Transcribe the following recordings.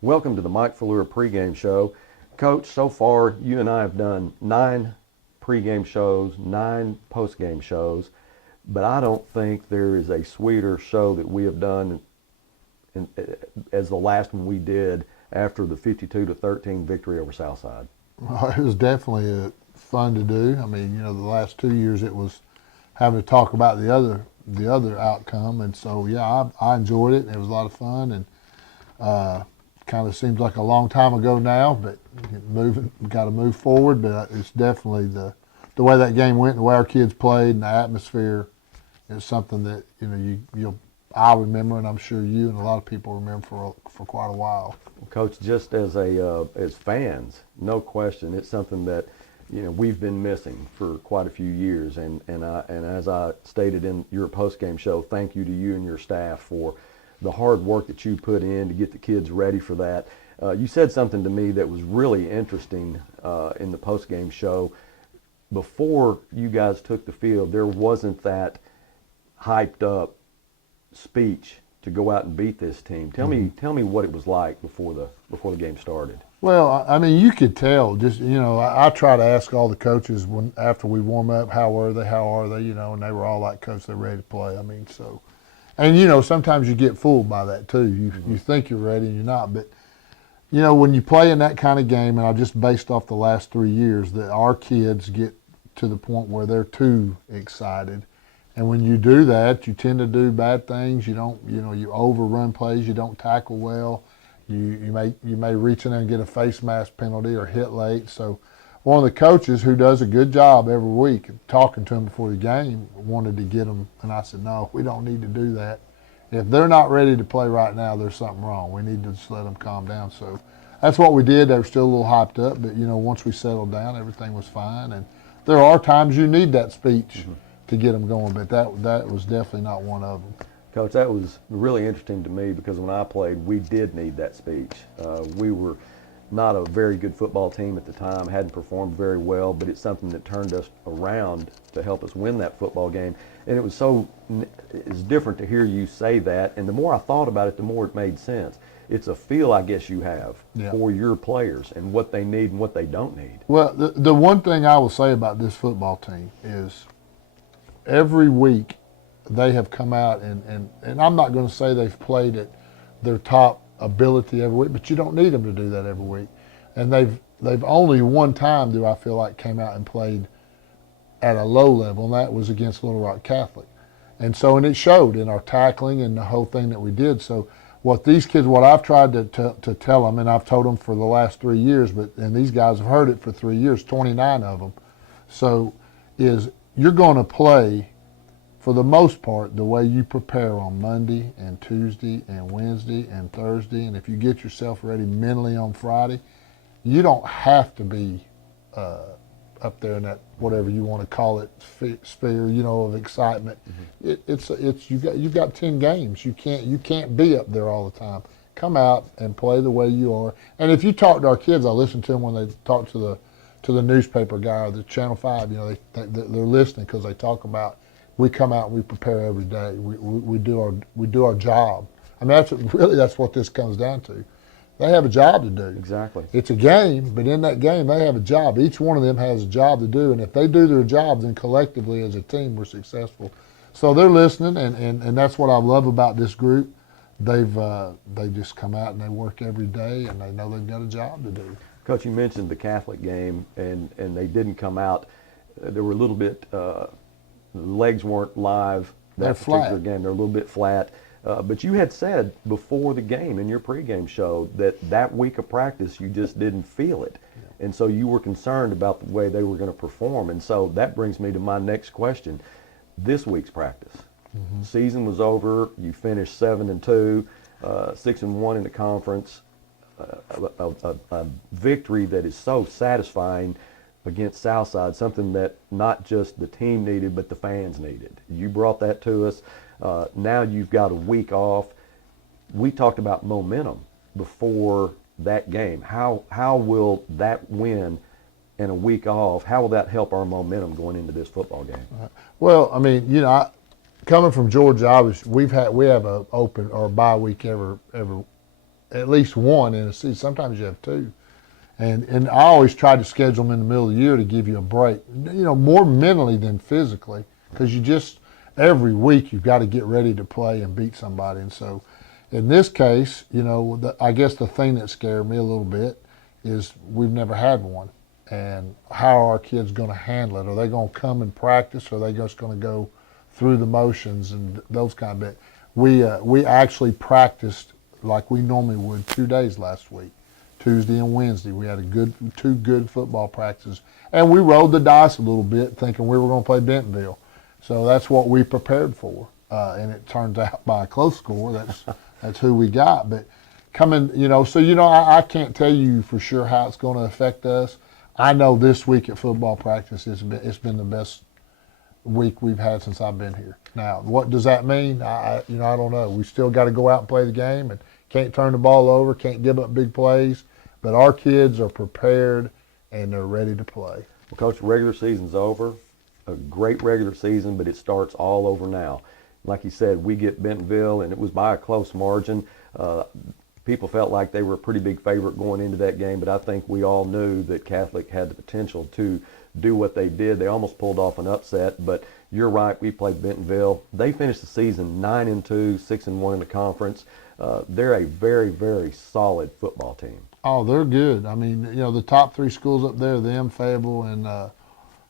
Welcome to the Mike Falleur pregame show. Coach, so far you and I have done 9 pregame shows, 9 postgame shows, but I don't think there is a sweeter show that we have done as the last one we did after the 52-13 victory over Southside. Well, it was definitely fun to do. I mean, the last 2 years it was having to talk about the other outcome, and so yeah, I enjoyed it. It was a lot of fun, and kind of seems like a long time ago now, but got to move forward. But it's definitely the way that game went, and the way our kids played, and the atmosphere is something that I'll remember, and I'm sure you and a lot of people remember for quite a while. Coach, just as fans, no question, it's something that we've been missing for quite a few years, and as I stated in your postgame show, thank you to you and your staff for the hard work that you put in to get the kids ready for that. You said something to me that was really interesting in the postgame show. Before you guys took the field, there wasn't that hyped up speech to go out and beat this team. Tell me what it was like before the game started. Well, I mean, you could tell. Just I try to ask all the coaches after we warm up, how are they, and they were all like, Coach, they're ready to play. I mean, so. And, sometimes you get fooled by that, too. You think you're ready and you're not. But, when you play in that kind of game, and I just based off the last 3 years, that our kids get to the point where they're too excited. And when you do that, you tend to do bad things. You don't, you overrun plays. You don't tackle well. You may reach in there and get a face mask penalty or hit late. So one of the coaches who does a good job every week talking to them before the game wanted to get them, and I said, no, we don't need to do that. If they're not ready to play right now, there's something wrong. We need to just let them calm down. So that's what we did. They were still a little hyped up, but once we settled down, everything was fine. And there are times you need that speech to get them going, but that was definitely not one of them. Coach, that was really interesting to me because when I played, we did need that speech. We were not a very good football team at the time, hadn't performed very well, but it's something that turned us around to help us win that football game. And it's different to hear you say that, and the more I thought about it, the more it made sense. It's a feel, I guess, you have for your players and what they need and what they don't need. Well, the one thing I will say about this football team is every week they have come out, and I'm not going to say they've played at their top ability every week, but you don't need them to do that every week. And they've only one time, do I feel like, came out and played at a low level, and that was against Little Rock Catholic. And it showed in our tackling and the whole thing that we did. So what I've tried to tell them, and I've told them for the last 3 years, and these guys have heard it for 3 years, 29 of them, so is you're going to play for the most part the way you prepare on Monday and Tuesday and Wednesday and Thursday, and if you get yourself ready mentally on Friday, you don't have to be up there in that, whatever you want to call it, sphere, of excitement. You've got 10 games. You can't be up there all the time. Come out and play the way you are. And if you talk to our kids, I listen to them when they talk to the newspaper guy or the Channel 5. They're listening because they talk about, we come out and we prepare every day. We do our job. I mean, that's what this comes down to. They have a job to do. Exactly. It's a game, but in that game, they have a job. Each one of them has a job to do, and if they do their job, then collectively as a team, we're successful. So they're listening, and that's what I love about this group. They just come out and they work every day, and they know they've got a job to do. Coach, you mentioned the Catholic game, and they didn't come out. They were a little bit, the legs weren't live that particular game. They're a little bit flat. But you had said before the game in your pregame show that week of practice you just didn't feel it. Yeah. And so you were concerned about the way they were going to perform. And so that brings me to my next question. This week's practice. Season was over. You finished 7-2, 6-1 in the conference. A victory that is so satisfying against Southside, something that not just the team needed but the fans needed. You brought that to us. Now you've got a week off. We talked about momentum before that game. How will that win and a week off, how will that help our momentum going into this football game? Well, I mean, coming from Georgia, we have a open or bye week every at least one in a season. Sometimes you have two. And I always try to schedule them in the middle of the year to give you a break, more mentally than physically, because you just, every week you've got to get ready to play and beat somebody. And so in this case, I guess the thing that scared me a little bit is we've never had one. And how are our kids going to handle it? Are they going to come and practice, or are they just going to go through the motions and those kind of bit? We actually practiced like we normally would 2 days last week. Tuesday and Wednesday, we had two good football practices, and we rolled the dice a little bit, thinking we were going to play Bentonville. So that's what we prepared for, and it turns out by a close score, that's who we got. But coming, I can't tell you for sure how it's going to affect us. I know this week at football practice, it's been the best week we've had since I've been here. Now, what does that mean? I don't know. We still got to go out and play the game, and can't turn the ball over, can't give up big plays. But our kids are prepared, and they're ready to play. Well, Coach, the regular season's over. A great regular season, but it starts all over now. Like you said, we get Bentonville, and it was by a close margin. People felt like they were a pretty big favorite going into that game, but I think we all knew that Catholic had the potential to do what they did. They almost pulled off an upset, but you're right, we played Bentonville. They finished the season 9-2, 6-1 in the conference. They're a very, very solid football team. Oh, they're good. I mean, the top three schools up there, them, Fayetteville, and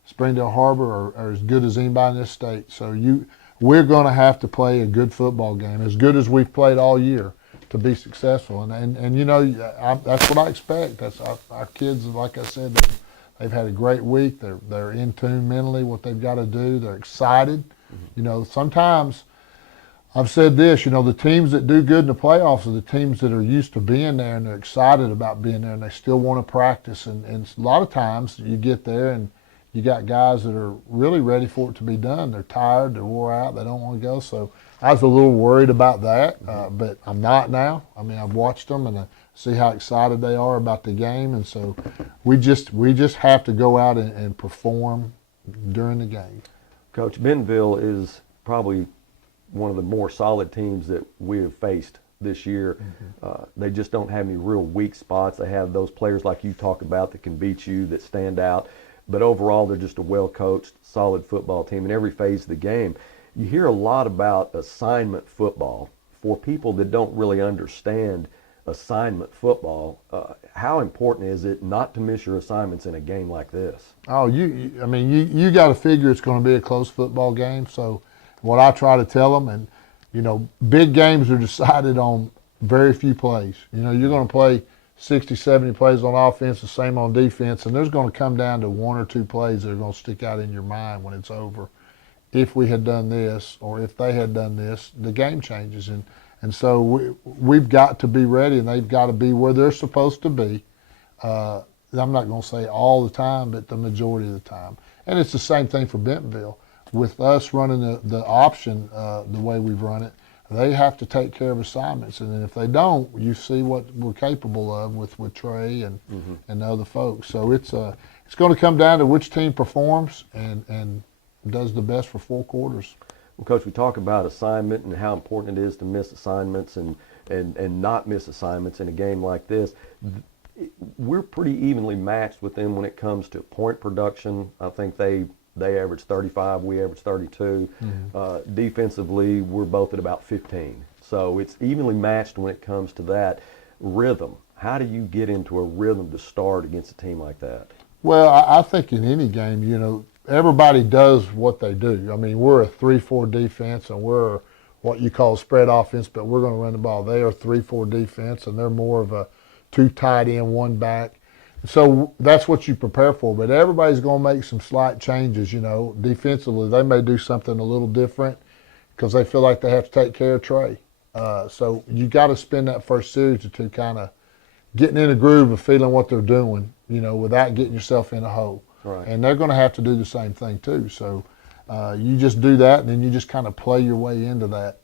Springdale Harbor, are as good as anybody in this state. So we're going to have to play a good football game, as good as we've played all year, to be successful. And that's what I expect. That's our kids, like I said, they've had a great week. They're in tune mentally what they've got to do. They're excited. Sometimes I've said this, the teams that do good in the playoffs are the teams that are used to being there, and they're excited about being there, and they still want to practice. And a lot of times you get there and you got guys that are really ready for it to be done. They're tired, they're wore out, they don't want to go. So I was a little worried about that, but I'm not now. I mean, I've watched them and I see how excited they are about the game, and so we just have to go out and perform during the game. Coach, Bentonville is probably one of the more solid teams that we have faced this year. They just don't have any real weak spots. They have those players like you talk about that can beat you, that stand out. But overall, they're just a well-coached, solid football team in every phase of the game. You hear a lot about assignment football. For people that don't really understand assignment football, how important is it not to miss your assignments in a game like this? Oh, you got to figure it's going to be a close football game. So what I try to tell them, and big games are decided on very few plays. You're going to play 60, 70 plays on offense, the same on defense, and there's going to come down to one or two plays that are going to stick out in your mind when it's over. If we had done this, or if they had done this, the game changes. And so we've got to be ready, and they've got to be where they're supposed to be. I'm not going to say all the time, but the majority of the time. And it's the same thing for Bentonville. With us running the option the way we've run it, they have to take care of assignments. And then if they don't, you see what we're capable of with Trey and the other folks. So it's going to come down to which team performs and does the best for 4 quarters. Well, Coach, we talk about assignment and how important it is to miss assignments and not miss assignments in a game like this. We're pretty evenly matched with them when it comes to point production. I think they average 35, we average 32. Defensively, we're both at about 15. So it's evenly matched when it comes to that. Rhythm. How do you get into a rhythm to start against a team like that? Well, I think in any game, everybody does what they do. I mean, we're a 3-4 defense, and we're what you call spread offense, but we're going to run the ball. They are 3-4 defense, and they're more of a 2 tight end, 1 back. So that's what you prepare for. But everybody's going to make some slight changes, Defensively, they may do something a little different because they feel like they have to take care of Trey. So you got to spend that first series or two kind of getting in a groove of feeling what they're doing, without getting yourself in a hole. Right. And they're going to have to do the same thing too. So you just do that, and then you just kind of play your way into that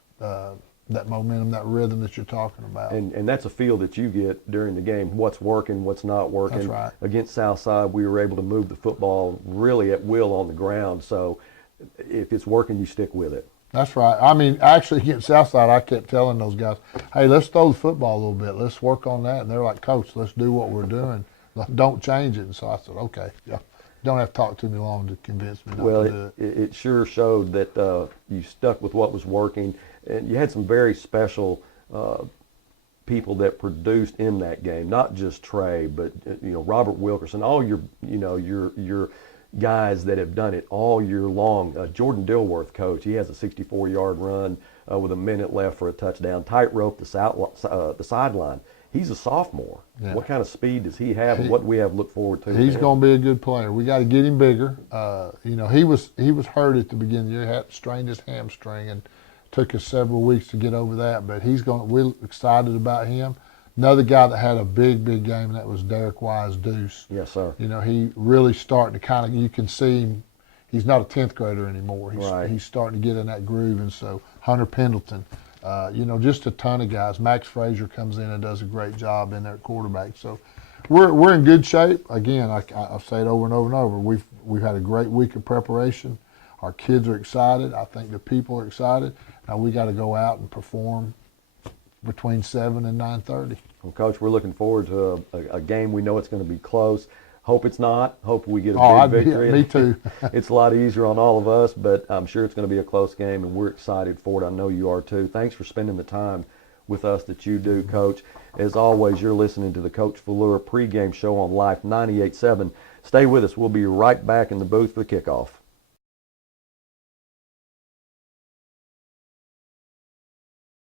momentum, that rhythm that you're talking about. And that's a feel that you get during the game, what's working, what's not working. That's right. Against Southside, we were able to move the football really at will on the ground. So if it's working, you stick with it. That's right. I mean, actually, against Southside, I kept telling those guys, hey, let's throw the football a little bit. Let's work on that. And they're like, Coach, let's do what we're doing. Don't change it. And so I said, okay. Yeah. Don't have to talk to me long to convince me not to do it. It sure showed that you stuck with what was working, and you had some very special people that produced in that game. Not just Trey, but Robert Wilkerson, all your guys that have done it all year long. Jordan Dilworth, coach, he has a 64-yard run with a minute left for a touchdown. Tightrope the sideline. He's a sophomore. Yeah. What kind of speed does he have, and what do we have to look forward to? He's going to be a good player. We got to get him bigger. He was hurt at the beginning of the year. He had strained his hamstring, and took us several weeks to get over that. But we're excited about him. Another guy that had a big game, and that was Derek Wise Deuce. Yes, sir. He really starting to you can see him. He's not a 10th grader anymore. He's starting to get in that groove. And so Hunter Pendleton, just a ton of guys. Max Frazier comes in and does a great job in there at quarterback. So we're in good shape. Again, I say it over and over and over. We've had a great week of preparation. Our kids are excited. I think the people are excited. Now we got to go out and perform between 7 and 9:30. Well, Coach, we're looking forward to a game. We know it's going to be close. Hope it's not. Hope we get a big victory. Me too. It's a lot easier on all of us, but I'm sure it's going to be a close game, and we're excited for it. I know you are too. Thanks for spending the time with us that you do, Coach. As always, you're listening to the Coach Falleur pregame show on Life 98.7. Stay with us. We'll be right back in the booth for the kickoff.